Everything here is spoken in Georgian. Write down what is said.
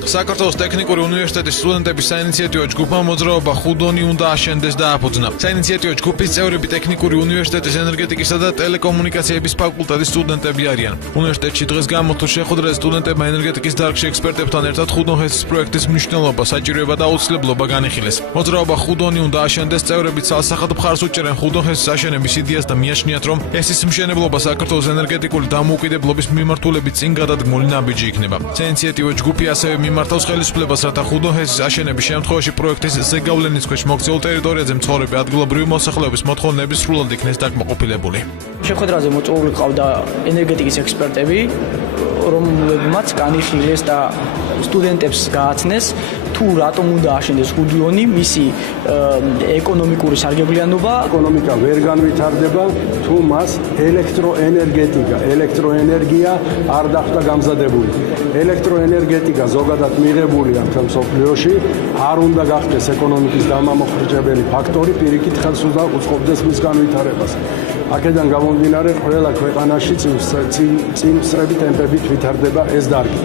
საქართველოს ტექნიკური უნივერსიტეტის სტუდენტების საინიციატივო ჯგუფმა მოძრაობა ხუდონი უნდა აშენდეს დააფუძნა. საინიციატივო ჯგუფის წევრები ტექნიკური უნივერსიტეტის ენერგეტიკისა და ტელეკომუნიკაციების ფაკულტეტის სტუდენტები არიან. უნივერსიტეტში დღეს გამოთულ შეხვედრაზე სტუდენტებმა ენერგეტიკის დარგში ექსპერტებთან ერთად ხუდონ-ჰესის პროექტის მნიშვნელობა, საჭიროება და აუცილებლობა განიხილეს. მოძრაობა ხუდონი უნდა აშენდეს წევრები ცალსახად მხარს უჭერენ ხუდონ-ჰესის აშენების იდეას და მიაჩნიათ, რომ ეს მშენებლობა საქართველოს ენერგეტიკული დამოუკიდებლობის მიმართულებით წინ გადადგმული ნაბიჯი იქნება. საინიციატივო ჯგუფი ასევე მიმართავს ხელისუფლებას, რათა ხუდონ-ჰესის აშენების შემთხვევაში პროექტის ზეგავლენის ქვეშ მოქცეულ ტერიტორიაზე მცხოვრები ადგილობრივი მოსახლეობის მოთხოვნები სრულად იქნეს დაკმაყოფილებული. შეხვედრაზე მოწვეული ყავდა ენერგეტიკის ექსპერტები, რომლებმაც განიხილეს და სტუდენტებს გააცნეს თუ რატომ უნდა აშენდეს ხუდონი, მისი ეკონომიკური სარგებლიანობა. ეკონომიკა ვერ განვითარდება თუ მას ელექტროენერგია არ დახვდა გამზადებული. ელექტროენერგეტიკა ზოგადად მიღებულია მთელ მსოფლიოში, არ უნდა გახდეს ეკონომიკის დამამოხრჭებელი ფაქტორი, პირიქით ხელს უნდა უწყობდეს მის განვითარებას. აქედან გამომდინარე, ყველა ქვეყანაში წინსწრები ტემპებით ვითარდება ეს დარგი.